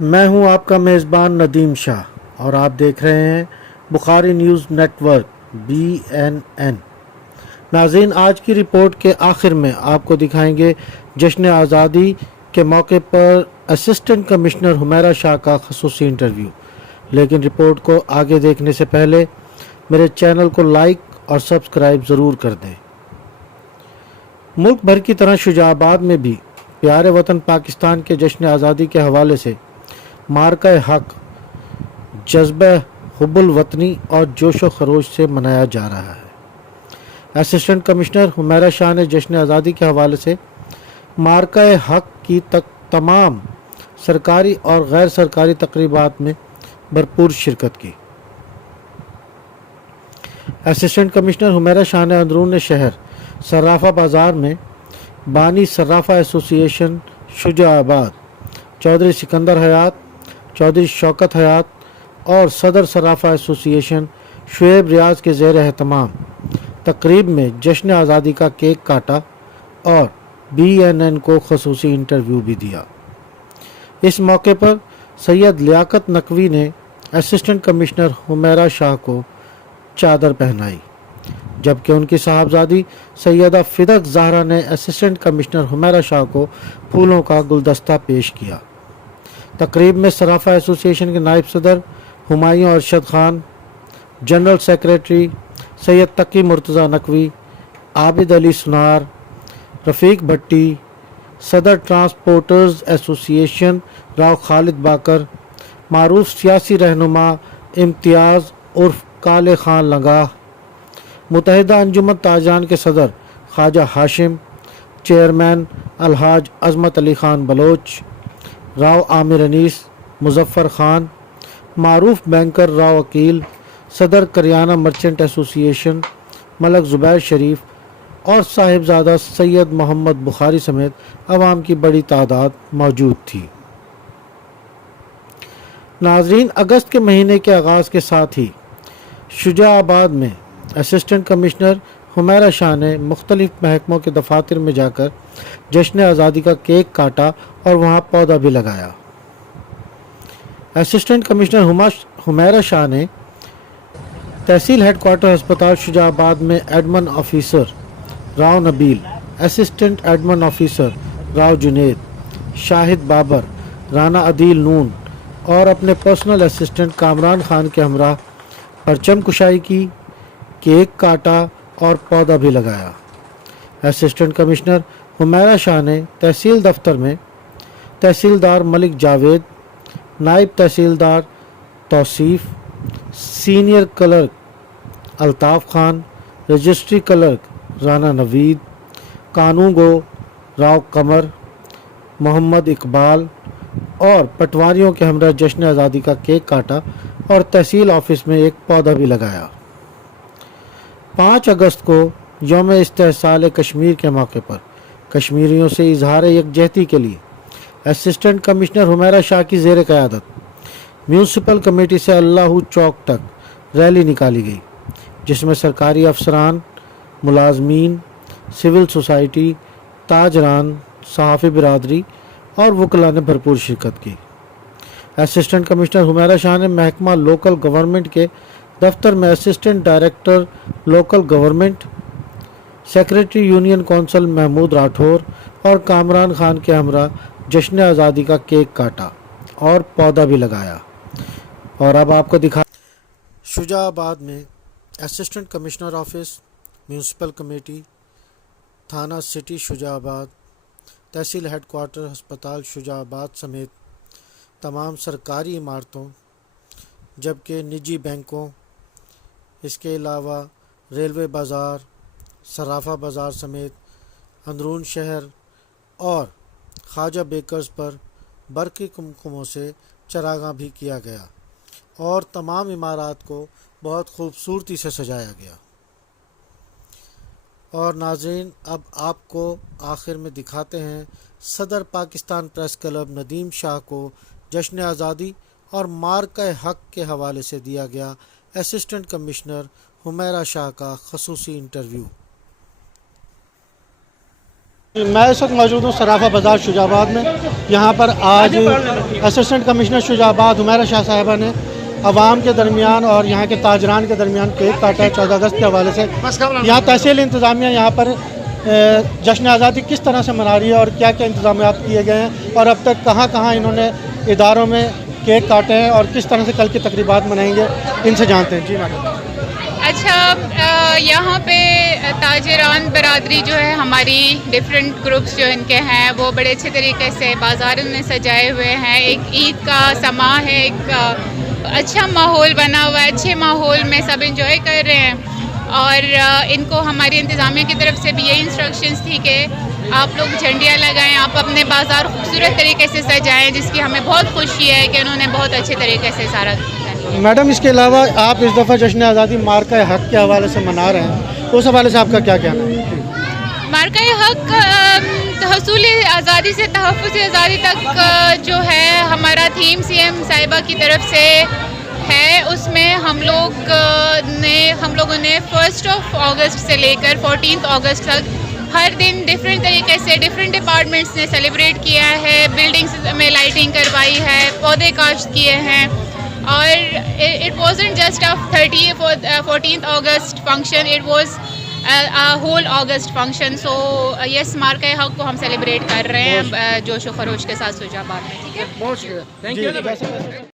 میں ہوں آپ کا میزبان ندیم شاہ اور آپ دیکھ رہے ہیں بخاری نیوز نیٹ ورک BNN۔ ناظرین، آج کی رپورٹ کے آخر میں آپ کو دکھائیں گے جشن آزادی کے موقع پر اسسٹنٹ کمشنر حمیرہ شاہ کا خصوصی انٹرویو۔ لیکن رپورٹ کو آگے دیکھنے سے پہلے میرے چینل کو لائک اور سبسکرائب ضرور کر دیں۔ ملک بھر کی طرح شجاع آباد میں بھی پیارے وطن پاکستان کے جشن آزادی کے حوالے سے مارکہ حق، جذبہ حب الوطنی اور جوش و خروش سے منایا جا رہا ہے۔ اسسٹنٹ کمشنر حمیرہ شاہ نے جشن آزادی کے حوالے سے مارکہ حق کی تمام سرکاری اور غیر سرکاری تقریبات میں بھرپور شرکت کی۔ اسسٹنٹ کمشنر حمیرہ شاہ نے اندرون شہر صرافہ بازار میں بانی صرافہ ایسوسی ایشن شجاع آباد، چودھری سکندر حیات، چودھری شوکت حیات اور صدر صرافہ ایسوسی ایشن شعیب ریاض کے زیر اہتمام تقریب میں جشن آزادی کا کیک کاٹا اور BNN کو خصوصی انٹرویو بھی دیا۔ اس موقع پر سید لیاقت نقوی نے اسسٹنٹ کمشنر حمیرہ شاہ کو چادر پہنائی، جبکہ ان کی صاحبزادی سیدہ فدق زہرا نے اسسٹنٹ کمشنر حمیرہ شاہ کو پھولوں کا گلدستہ پیش کیا۔ تقریب میں صرافہ ایسوسی ایشن کے نائب صدر ہمایوں ارشد خان، جنرل سیکریٹری سید تقی مرتضیٰ نقوی، عابد علی سنار، رفیق بھٹی، صدر ٹرانسپورٹرز ایسوسی ایشن راؤ خالد باقر، معروف سیاسی رہنما امتیاز عرف کالے خان لنگاہ، متحدہ انجمن تاجران کے صدر خواجہ ہاشم، چیئرمین الحاج عظمت علی خان بلوچ، راؤ عامر انیس، مظفر خان، معروف بینکر راؤ عقیل، صدر کریانہ مرچنٹ ایسوسی ایشن ملک زبیر شریف اور صاحبزادہ سید محمد بخاری سمیت عوام کی بڑی تعداد موجود تھی۔ ناظرین، اگست کے مہینے کے آغاز کے ساتھ ہی شجاع آباد میں اسسٹنٹ کمشنر حمیرہ شاہ نے مختلف محکموں کے دفاتر میں جا کر جشن آزادی کا کیک کاٹا اور وہاں پودا بھی لگایا۔ اسسٹنٹ کمشنر حمیرہ شاہ نے تحصیل ہیڈ کوارٹر ہسپتال شجاع آباد میں admin officer Rao Nabeel, assistant admin officer Rao Junaid, Shahid Babar, Rana Adeel Noon اور اپنے پرسنل اسسٹنٹ کامران خان کے ہمراہ پرچم کشائی کی، کیک کاٹا اور پودا بھی لگایا۔ اسسٹنٹ کمشنر حمیرہ شاہ نے تحصیل دفتر میں تحصیلدار ملک جاوید، نائب تحصیلدار Tauseef, senior clerk Altaf Khan, registry clerk Rana Naveed, قانون گو راؤ قمر، محمد اقبال اور پٹواریوں کے ہمراہ جشن آزادی کا کیک کاٹا اور تحصیل آفس میں ایک پودا بھی لگایا۔ 5 اگست کو یوم استحصال کشمیر کے موقع پر کشمیریوں سے اظہار یکجہتی کے لیے اسسٹنٹ کمشنر حمیرہ شاہ کی زیر قیادت میونسپل کمیٹی سے اللہ چوک تک ریلی نکالی گئی، جس میں سرکاری افسران، ملازمین، سول سوسائٹی، تاجران، صحافی برادری اور وکلاء نے بھرپور شرکت کی۔ اسسٹنٹ کمشنر حمیرہ شاہ نے محکمہ لوکل گورنمنٹ کے دفتر میں assistant director local government, secretary union council Mahmood Rathore اور کامران خان کے ہمراہ جشن آزادی کا کیک کاٹا اور پودا بھی لگایا۔ اور اب آپ کو دکھا شجاع آباد میں assistant commissioner office, municipal committee, تھانہ سٹی شجاع آباد، تحصیل ہیڈ کوارٹر ہسپتال شجاع آباد سمیت تمام سرکاری عمارتوں، جبکہ نجی بینکوں، اس کے علاوہ ریلوے بازار، صرافہ بازار سمیت اندرون شہر اور خواجہ بیکرز پر برقی کمکموں سے چراغاں بھی کیا گیا اور تمام عمارات کو بہت خوبصورتی سے سجایا گیا۔ اور ناظرین، اب آپ کو آخر میں دکھاتے ہیں صدر پاکستان پریس کلب ندیم شاہ کو جشن آزادی اور مارکہ حق کے حوالے سے دیا گیا اسسٹنٹ کمشنر حمیرہ شاہ کا خصوصی انٹرویو۔ میں اس وقت موجود ہوں صرافہ بازار شجاع آباد میں. یہاں پر آج اسسٹنٹ کمشنر شجاع آباد حمیرہ شاہ صاحبہ نے عوام کے درمیان اور یہاں کے تاجران کے درمیان کیک کاٹا ہے 14 اگست کے حوالے سے. یہاں تحصیل انتظامیہ یہاں پر جشن آزادی کس طرح سے منا رہی ہے اور کیا کیا انتظامات کیے گئے ہیں اور اب تک کہاں کہاں انہوں نے اداروں میں کیک کاٹے ہیں اور کس طرح سے کل کی تقریبات منائیں گے, ان سے جانتے ہیں. جی میڈم. اچھا, یہاں پہ تاجران برادری جو ہے ہماری ڈفرینٹ گروپس جو ان کے ہیں وہ بڑے اچھے طریقے سے بازاروں میں سجائے ہوئے ہیں. ایک عید کا سما ہے, ایک اچھا ماحول بنا ہوا ہے, اچھے ماحول میں سب انجوائے کر رہے ہیں. اور ان کو ہماری انتظامیہ کی طرف سے بھی یہی انسٹرکشنز تھی کہ آپ لوگ جھنڈیاں لگائیں, آپ اپنے بازار خوبصورت طریقے سے سجائیں, جس کی ہمیں بہت خوشی ہے کہ انہوں نے بہت اچھے طریقے سے سارا. میڈم اس کے علاوہ آپ اس دفعہ جشن آزادی مارکہ حق کے حوالے سے منا رہے ہیں, اس حوالے سے آپ کا کیا کہنا ہے؟ مارکہ حق حصول آزادی سے تحفظ آزادی تک جو ہے ہمارا تھیم سی ایم صاحبہ کی طرف سے ہے. اس میں ہم لوگوں نے 1 اگست سے لے کر 14 اگست تک ہر دن ڈفرینٹ طریقے سے ڈفرینٹ ڈپارٹمنٹس نے سیلیبریٹ کیا ہے. بلڈنگس میں لائٹنگ کروائی ہے, پودے کاشت کیے ہیں. اور it wasn't just 14 August function, it was whole August function. So yes, مارکہ حق کو ہم سیلیبریٹ کر رہے ہیں جوش و خروش کے ساتھ شجاع آباد میں. ٹھیک ہے, بہت شکریہ.